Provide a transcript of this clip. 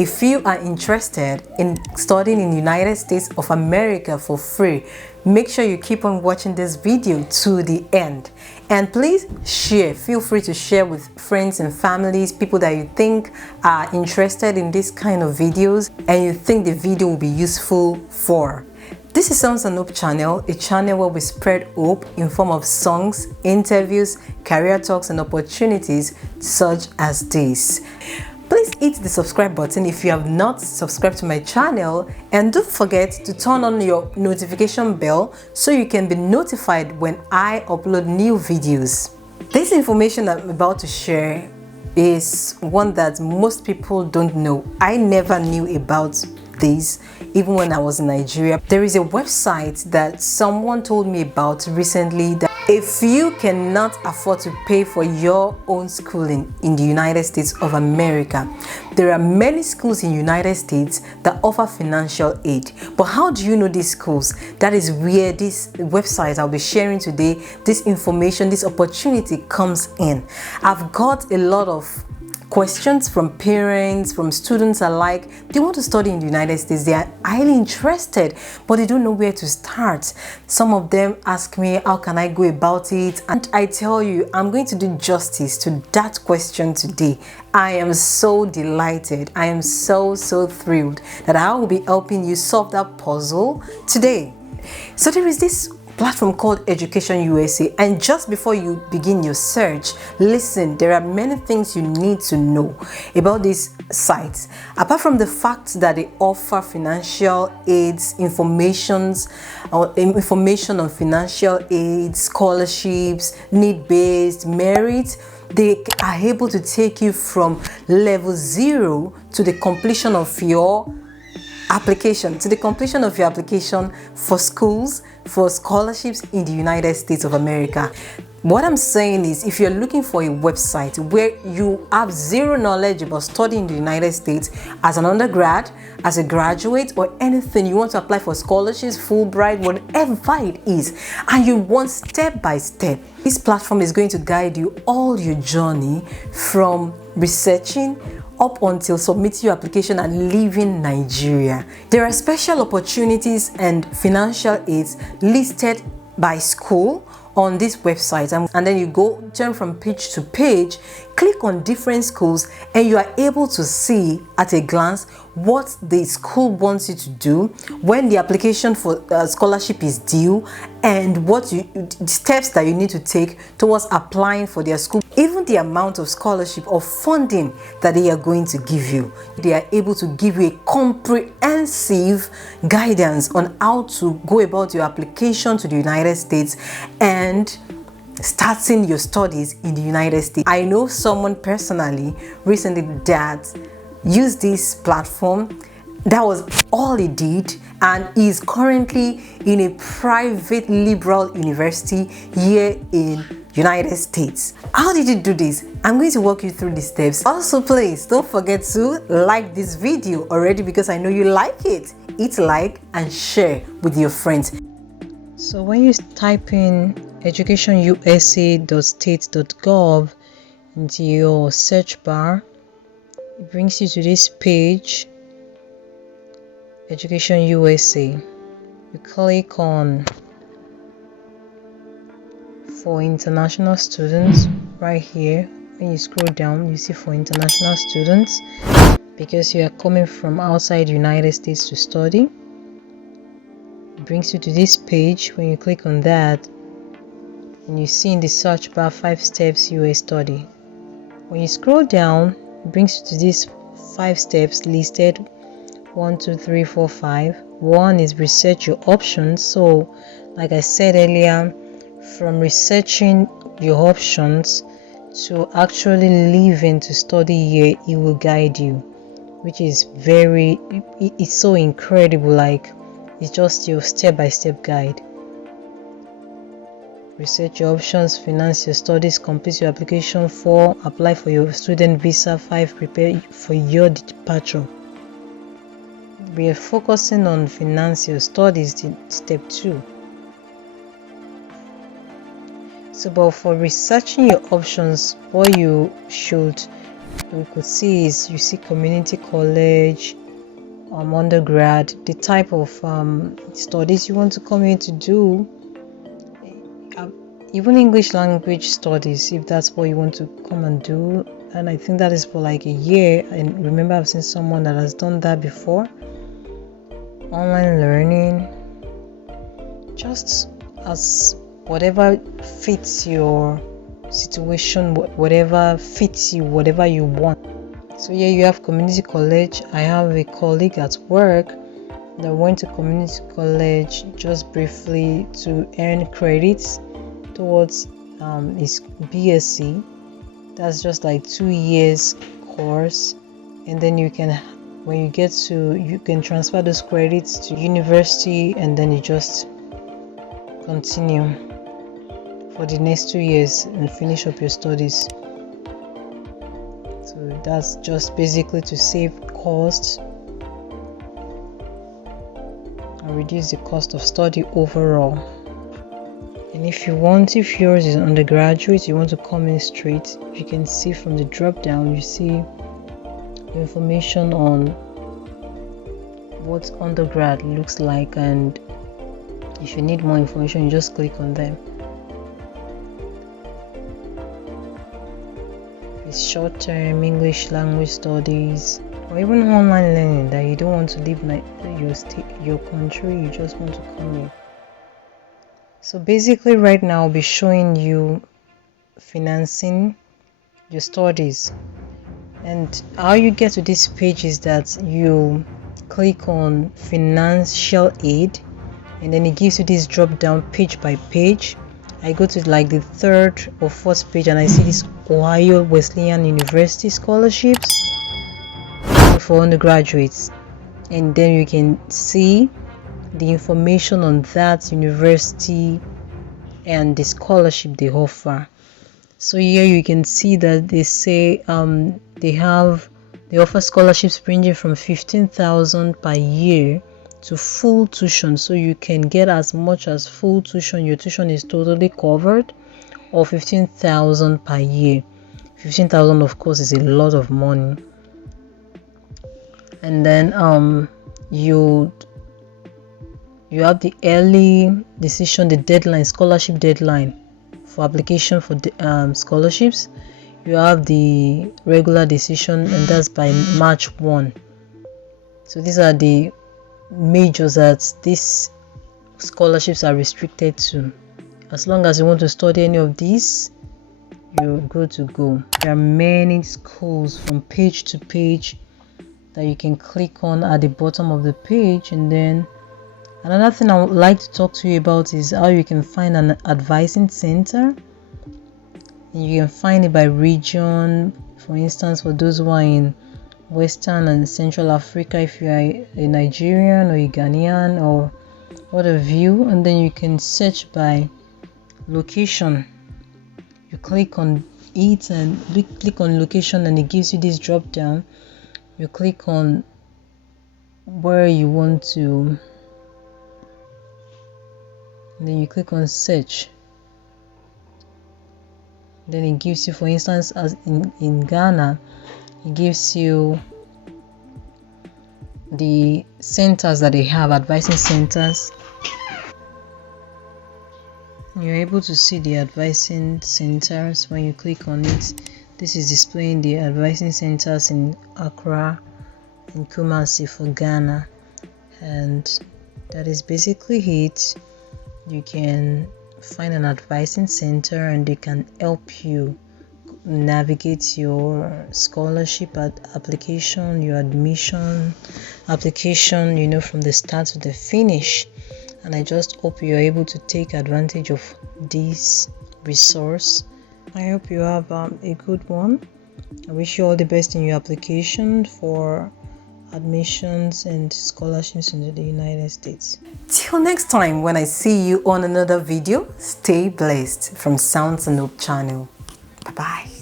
If you are interested in studying in the United States of America for free, make sure you keep on watching this video to the end. And please share. Feel free to share with friends and families, people that you think are interested in this kind of videos and you think the video will be useful for. This is Songs and Hope channel, a channel where we spread hope in form of songs, interviews, career talks and opportunities such as this. Please hit the subscribe button if you have not subscribed to my channel, and don't forget to turn on your notification bell so you can be notified when I upload new videos. This information I'm about to share is one that most people don't know. I never knew about this even when I was in Nigeria. There is a website that someone told me about recently that if you cannot afford to pay for your own schooling in the United States of America, there are many schools in the United States that offer financial aid. But how do you know these schools? That is where this website I'll be sharing today, this information, this opportunity comes in. I've got a lot of questions from parents, from students alike. They want to study in the United States. They are highly interested, but they don't know where to start. Some of them ask me, how can I go about it? And I tell you, I'm going to do justice to that question today. I am so delighted. I am so thrilled that I will be helping you solve that puzzle today. So there is this platform called Education USA, and just before you begin your search, listen, there are many things you need to know about these sites. Apart from the fact that they offer financial aids, information on financial aid, scholarships, need-based, merit, they are able to take you from level 0 to the completion of your application, for schools, for scholarships in the United States of America. What I'm saying is, if you're looking for a website where you have zero knowledge about studying in the United States as an undergrad, as a graduate, or anything, you want to apply for scholarships, Fulbright, whatever it is, and you want step by step, this platform is going to guide you all your journey from researching up until submitting your application and leaving Nigeria. There are special opportunities and financial aids listed by school on this website, and then you turn from page to page, click on different schools, and you are able to see at a glance what the school wants you to do, when the application for scholarship is due, and what steps that you need to take towards applying for their school, even the amount of scholarship or funding that they are going to give you. They are able to give you a comprehensive guidance on how to go about your application to the United States and starting your studies in the United States. I know someone personally recently that used this platform. That was all he did, and he's currently in a private liberal university here in United States. How did you do this? I'm going to walk you through the steps. Also, please don't forget to like this video already, because I know you like it. Hit like and share with your friends. So when you type in educationusa.state.gov into your search bar, it brings you to this page, Education USA. You click on for international students right here. When you scroll down, you see for international students, because you are coming from outside the United States to study. It brings you to this page. When you click on that, and you see in the search bar 5 steps US study. When you scroll down, it brings you to these 5 steps listed: 1, 2, 3, 4, 5. 1 is research your options. So like I said earlier, from researching your options to actually leaving to study here, it will guide you, which is it's so incredible. Like, it's just your step-by-step guide. Research your options, finance your studies, complete your application. 4, apply for your student visa. 5, prepare for your departure. We are focusing on finance your studies, step 2. So, but for researching your options, what you should We could see is you see community college, undergrad, the type of studies you want to come in to do, even English language studies if that's what you want to come and do. And I think that is for like a year. And remember, I've seen someone that has done that before. Online learning, just as whatever fits your situation, whatever fits you, whatever you want. So here you have community college. I have a colleague at work that went to community college just briefly to earn credits towards his BSc. That's just like 2 years course, and then you can, when you get to, you can transfer those credits to university, and then you just continue for the next 2 years and finish up your studies. So that's just basically to save costs and reduce the cost of study overall. And if yours is undergraduate, you want to come in straight, you can see from the drop down, you see information on what undergrad looks like, and if you need more information, you just click on them. If it's short-term English language studies, or even online learning that you don't want to leave your country, you just want to come in. So basically right now I'll be showing you financing your studies, and how you get to this page is that you click on financial aid, and then it gives you this drop down page by page. I go to like the 3rd or 4th page and I see this Ohio Wesleyan University scholarships for undergraduates, and then you can see the information on that university and the scholarship they offer. So here you can see that they say they offer scholarships ranging from 15,000 per year to full tuition. So you can get as much as full tuition, your tuition is totally covered, or 15,000 per year. 15,000 of course is a lot of money. And then you have the early decision, the deadline, scholarship deadline for application for the scholarships. You have the regular decision, and that's by March 1. So these are the majors that these scholarships are restricted to. As long as you want to study any of these, you're good to go. There are many schools from page to page that you can click on at the bottom of the page. And then another thing I would like to talk to you about is how you can find an advising center. And you can find it by region. For instance, for those who are in Western and Central Africa, if you are a Nigerian or a Ghanaian or what have you, and then you can search by location. You click on it and click on location, and it gives you this drop down. You click on where you want to, and then you click on search. Then it gives you, for instance, as in Ghana, it gives you the centers that they have, advising centers. You're able to see the advising centers when you click on it. This is displaying the advising centers in Accra and Kumasi for Ghana, and that is basically it. You can find an advising center and they can help you navigate your scholarship application, your admission application, from the start to the finish. And I just hope you're able to take advantage of this resource. I hope you have a good one. I wish you all the best in your application for admissions and scholarships into the United States. Till next time when I see you on another video, stay blessed from Sounds and Hope channel. Bye-bye.